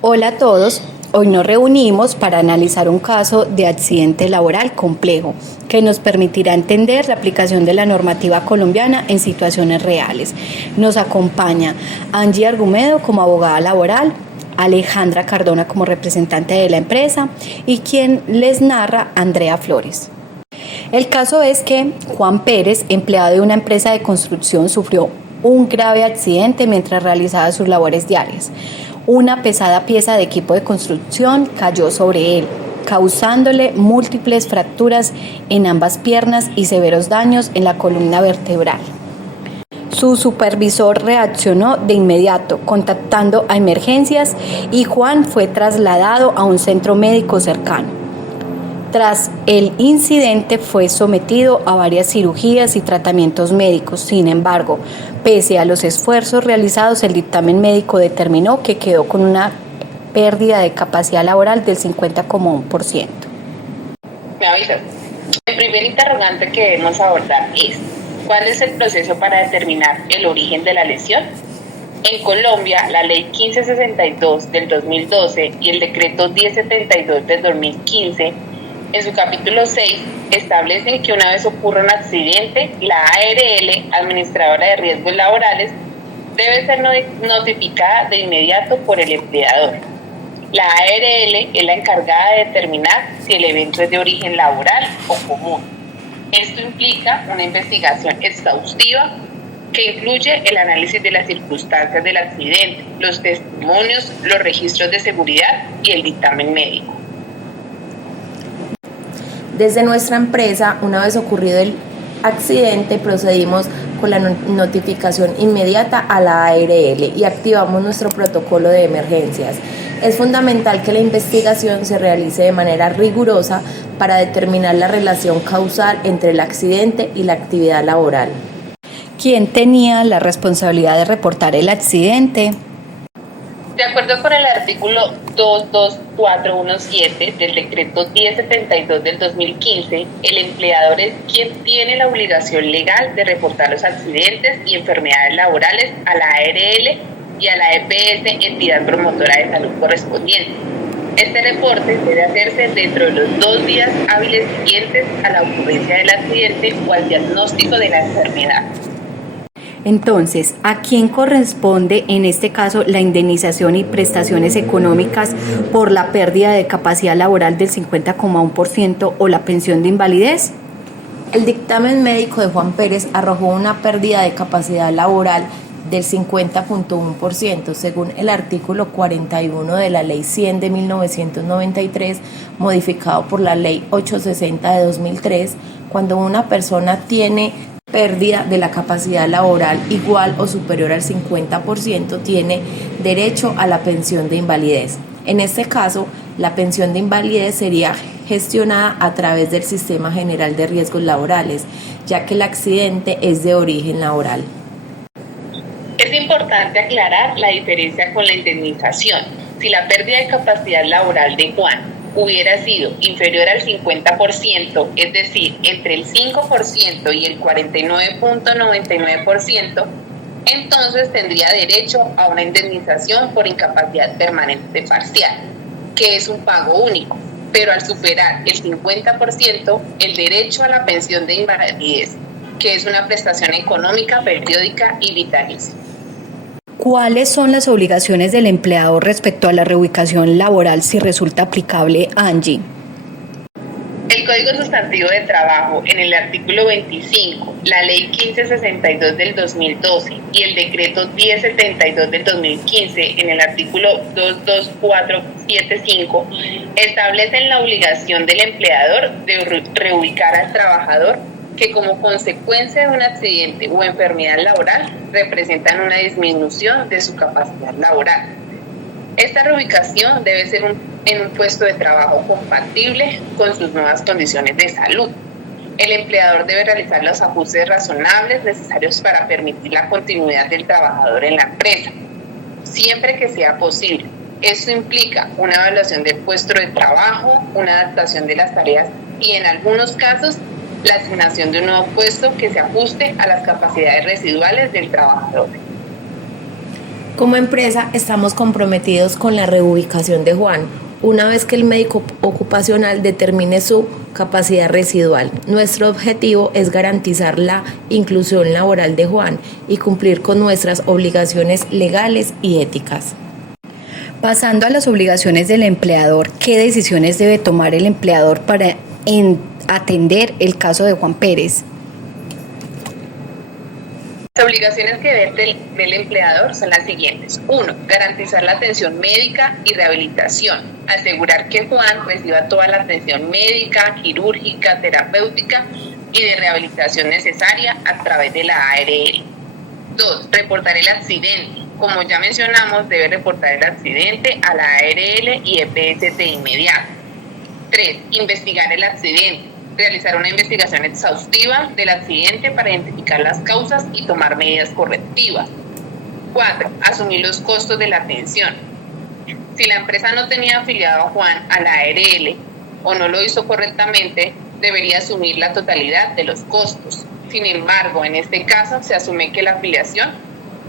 Hola a todos, hoy nos reunimos para analizar un caso de accidente laboral complejo que nos permitirá entender la aplicación de la normativa colombiana en situaciones reales. Nos acompaña Angie Argumedo como abogada laboral, Alejandra Cardona como representante de la empresa y quien les narra, Andrea Flores. El caso es que Juan Pérez, empleado de una empresa de construcción, sufrió un grave accidente mientras realizaba sus labores diarias. Una pesada pieza de equipo de construcción cayó sobre él, causándole múltiples fracturas en ambas piernas y severos daños en la columna vertebral. Su supervisor reaccionó de inmediato, contactando a emergencias, y Juan fue trasladado a un centro médico cercano. Tras el incidente fue sometido a varias cirugías y tratamientos médicos. Sin embargo, pese a los esfuerzos realizados, el dictamen médico determinó que quedó con una pérdida de capacidad laboral del 50,1%. Me avisas. El primer interrogante que debemos abordar es: ¿cuál es el proceso para determinar el origen de la lesión? En Colombia, la Ley 1562 del 2012 y el Decreto 1072 del 2015, en su capítulo 6, establecen que una vez ocurra un accidente, la ARL, Administradora de Riesgos Laborales, debe ser notificada de inmediato por el empleador. La ARL es la encargada de determinar si el evento es de origen laboral o común. Esto implica una investigación exhaustiva que incluye el análisis de las circunstancias del accidente, los testimonios, los registros de seguridad y el dictamen médico. Desde nuestra empresa, una vez ocurrido el accidente, procedimos con la notificación inmediata a la ARL y activamos nuestro protocolo de emergencias. Es fundamental que la investigación se realice de manera rigurosa para determinar la relación causal entre el accidente y la actividad laboral. ¿Quién tenía la responsabilidad de reportar el accidente? De acuerdo con el artículo 22417 del Decreto 1072 del 2015, el empleador es quien tiene la obligación legal de reportar los accidentes y enfermedades laborales a la ARL y a la EPS, entidad promotora de salud correspondiente. Este reporte debe hacerse dentro de los 2 días hábiles siguientes a la ocurrencia del accidente o al diagnóstico de la enfermedad. Entonces, ¿a quién corresponde en este caso la indemnización y prestaciones económicas por la pérdida de capacidad laboral del 50,1% o la pensión de invalidez? El dictamen médico de Juan Pérez arrojó una pérdida de capacidad laboral del 50,1%, según el artículo 41 de la Ley 100 de 1993, modificado por la Ley 860 de 2003, cuando una persona tiene pérdida de la capacidad laboral igual o superior al 50%, tiene derecho a la pensión de invalidez. En este caso, la pensión de invalidez sería gestionada a través del Sistema General de Riesgos Laborales, ya que el accidente es de origen laboral. Es importante aclarar la diferencia con la indemnización. Si la pérdida de capacidad laboral de Juan hubiera sido inferior al 50%, es decir, entre el 5% y el 49,99%, entonces tendría derecho a una indemnización por incapacidad permanente parcial, que es un pago único, pero al superar el 50%, el derecho a la pensión de invalidez, que es una prestación económica periódica y vitalicia. ¿Cuáles son las obligaciones del empleador respecto a la reubicación laboral si resulta aplicable, Angie? El Código Sustantivo de Trabajo, en el artículo 25, la Ley 1562 del 2012 y el Decreto 1072 del 2015, en el artículo 22475, establecen la obligación del empleador de reubicar al trabajador que como consecuencia de un accidente o enfermedad laboral representan una disminución de su capacidad laboral. Esta reubicación debe ser en un puesto de trabajo compatible con sus nuevas condiciones de salud. El empleador debe realizar los ajustes razonables necesarios para permitir la continuidad del trabajador en la empresa, siempre que sea posible. Esto implica una evaluación del puesto de trabajo, una adaptación de las tareas y, en algunos casos, la asignación de un nuevo puesto que se ajuste a las capacidades residuales del trabajador. Como empresa estamos comprometidos con la reubicación de Juan, una vez que el médico ocupacional determine su capacidad residual. Nuestro objetivo es garantizar la inclusión laboral de Juan y cumplir con nuestras obligaciones legales y éticas. Pasando a las obligaciones del empleador, ¿qué decisiones debe tomar el empleador para atender el caso de Juan Pérez? Las obligaciones que debe del empleador son las siguientes. 1. Garantizar la atención médica y rehabilitación. Asegurar que Juan reciba toda la atención médica, quirúrgica, terapéutica y de rehabilitación necesaria a través de la ARL. 2. Reportar el accidente. Como ya mencionamos, debe reportar el accidente a la ARL y EPS de inmediato. 3. Investigar el accidente. Realizar una investigación exhaustiva del accidente para identificar las causas y tomar medidas correctivas. 4. Asumir los costos de la atención. Si la empresa no tenía afiliado a Juan a la ARL o no lo hizo correctamente, debería asumir la totalidad de los costos. Sin embargo, en este caso se asume que la afiliación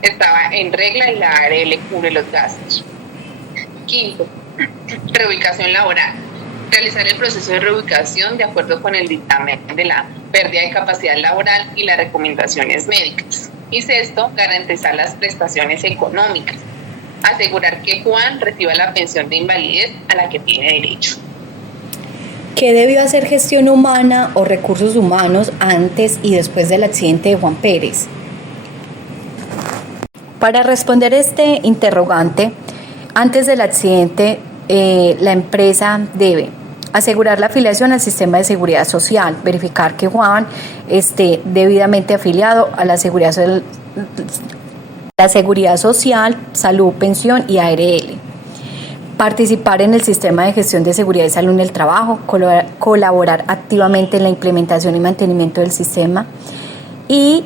estaba en regla y la ARL cubre los gastos. 5. Reubicación laboral. Realizar el proceso de reubicación de acuerdo con el dictamen de la pérdida de capacidad laboral y las recomendaciones médicas. Y 6. Garantizar las prestaciones económicas. Asegurar que Juan reciba la pensión de invalidez a la que tiene derecho. ¿Qué debió hacer gestión humana o recursos humanos antes y después del accidente de Juan Pérez? Para responder este interrogante, antes del accidente, la empresa debe asegurar la afiliación al sistema de seguridad social, verificar que Juan esté debidamente afiliado a la seguridad social, salud, pensión y ARL. Participar en el sistema de gestión de seguridad y salud en el trabajo, colaborar activamente en la implementación y mantenimiento del sistema, y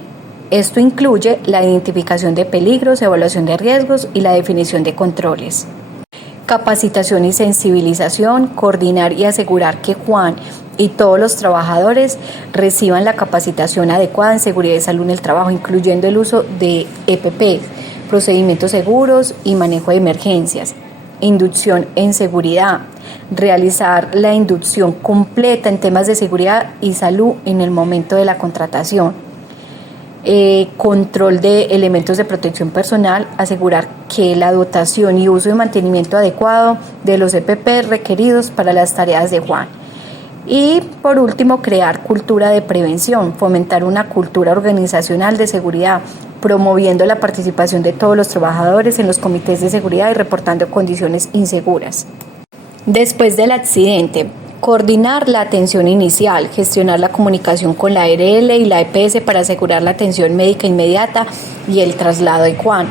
esto incluye la identificación de peligros, evaluación de riesgos y la definición de controles. Capacitación y sensibilización, coordinar y asegurar que Juan y todos los trabajadores reciban la capacitación adecuada en seguridad y salud en el trabajo, incluyendo el uso de EPP, procedimientos seguros y manejo de emergencias. Inducción en seguridad, realizar la inducción completa en temas de seguridad y salud en el momento de la contratación. Control de elementos de protección personal, asegurar que la dotación y uso y mantenimiento adecuado de los EPP requeridos para las tareas de Juan. Y por último, crear cultura de prevención, fomentar una cultura organizacional de seguridad, promoviendo la participación de todos los trabajadores en los comités de seguridad y reportando condiciones inseguras. Después del accidente, coordinar la atención inicial, gestionar la comunicación con la ARL y la EPS para asegurar la atención médica inmediata y el traslado de Juan.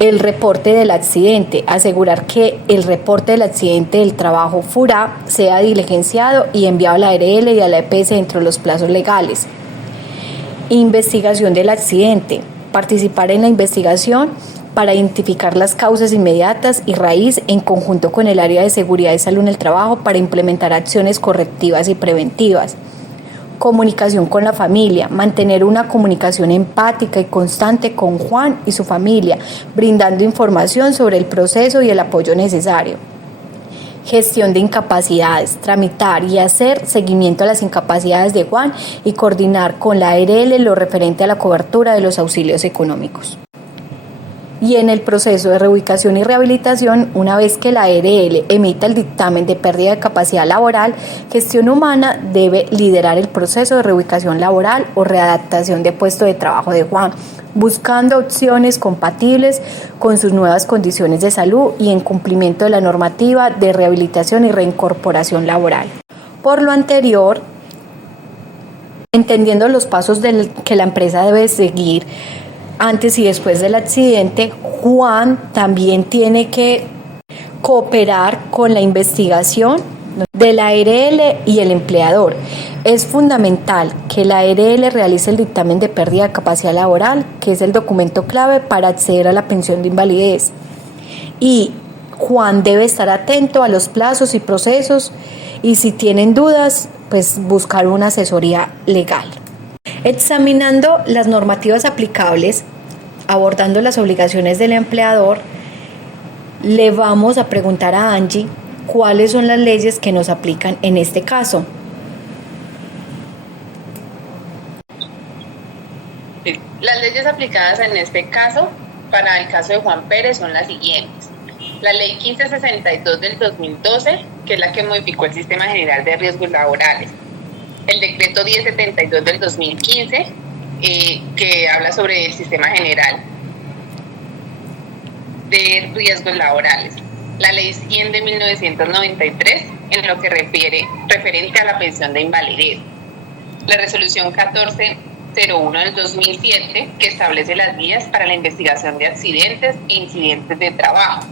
El reporte del accidente, asegurar que el reporte del accidente del trabajo FURA sea diligenciado y enviado a la ARL y a la EPS dentro de los plazos legales. Investigación del accidente, participar en la investigación para identificar las causas inmediatas y raíz en conjunto con el área de seguridad y salud en el trabajo para implementar acciones correctivas y preventivas. Comunicación con la familia, mantener una comunicación empática y constante con Juan y su familia, brindando información sobre el proceso y el apoyo necesario. Gestión de incapacidades, tramitar y hacer seguimiento a las incapacidades de Juan y coordinar con la ARL lo referente a la cobertura de los auxilios económicos. Y en el proceso de reubicación y rehabilitación, una vez que la ARL emita el dictamen de pérdida de capacidad laboral, Gestión Humana debe liderar el proceso de reubicación laboral o readaptación de puesto de trabajo de Juan, buscando opciones compatibles con sus nuevas condiciones de salud y en cumplimiento de la normativa de rehabilitación y reincorporación laboral. Por lo anterior, entendiendo los pasos que la empresa debe seguir antes y después del accidente, Juan también tiene que cooperar con la investigación de la ARL y el empleador. Es fundamental que la ARL realice el dictamen de pérdida de capacidad laboral, que es el documento clave para acceder a la pensión de invalidez. Y Juan debe estar atento a los plazos y procesos y si tienen dudas, pues buscar una asesoría legal. Examinando las normativas aplicables, abordando las obligaciones del empleador, le vamos a preguntar a Angie cuáles son las leyes que nos aplican en este caso. Las leyes aplicadas en este caso, para el caso de Juan Pérez, son las siguientes. La Ley 1562 del 2012, que es la que modificó el Sistema General de Riesgos Laborales. El Decreto 1072 del 2015, que habla sobre el Sistema General de Riesgos Laborales. La Ley 100 de 1993, en lo que referente a la pensión de invalidez. La Resolución 1401 del 2007, que establece las vías para la investigación de accidentes e incidentes de trabajo.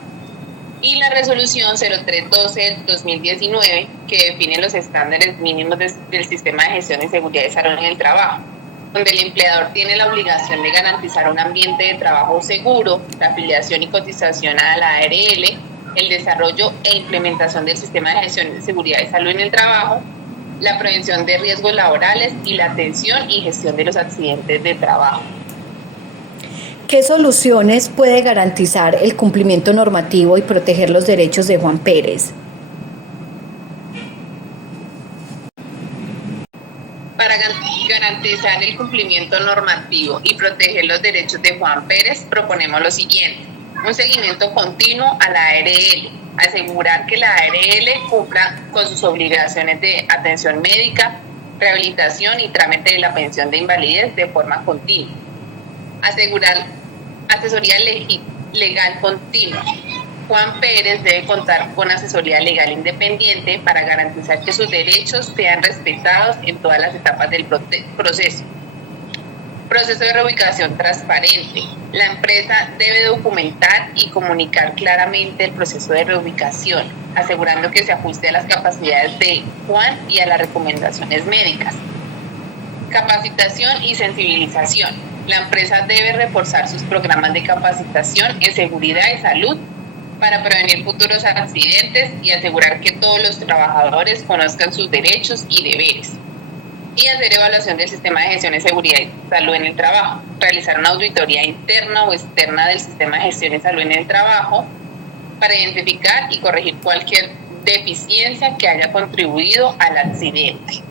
Y la Resolución 0312 del 2019, que define los estándares mínimos del Sistema de Gestión y Seguridad de Salud en el Trabajo, donde el empleador tiene la obligación de garantizar un ambiente de trabajo seguro, la afiliación y cotización a la ARL, el desarrollo e implementación del Sistema de Gestión y Seguridad de Salud en el Trabajo, la prevención de riesgos laborales y la atención y gestión de los accidentes de trabajo. ¿Qué soluciones puede garantizar el cumplimiento normativo y proteger los derechos de Juan Pérez? Para garantizar el cumplimiento normativo y proteger los derechos de Juan Pérez, proponemos lo siguiente: un seguimiento continuo a la ARL, asegurar que la ARL cumpla con sus obligaciones de atención médica, rehabilitación y trámite de la pensión de invalidez de forma continua, asegurar asesoría legal continua. Juan Pérez debe contar con asesoría legal independiente para garantizar que sus derechos sean respetados en todas las etapas del proceso. Proceso de reubicación transparente. La empresa debe documentar y comunicar claramente el proceso de reubicación, asegurando que se ajuste a las capacidades de Juan y a las recomendaciones médicas. Capacitación y sensibilización. La empresa debe reforzar sus programas de capacitación en seguridad y salud para prevenir futuros accidentes y asegurar que todos los trabajadores conozcan sus derechos y deberes. Y hacer evaluación del Sistema de Gestión de Seguridad y Salud en el Trabajo. Realizar una auditoría interna o externa del Sistema de Gestión de Salud en el Trabajo para identificar y corregir cualquier deficiencia que haya contribuido al accidente.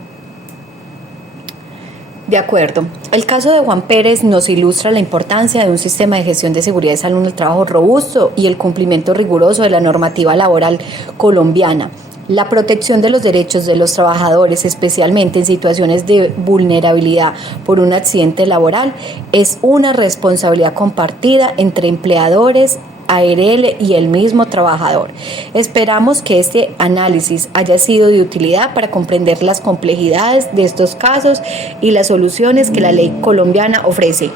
De acuerdo. El caso de Juan Pérez nos ilustra la importancia de un sistema de gestión de seguridad y salud en el trabajo robusto y el cumplimiento riguroso de la normativa laboral colombiana. La protección de los derechos de los trabajadores, especialmente en situaciones de vulnerabilidad por un accidente laboral, es una responsabilidad compartida entre empleadores, ARL y el mismo trabajador. Esperamos que este análisis haya sido de utilidad para comprender las complejidades de estos casos y las soluciones que la ley colombiana ofrece.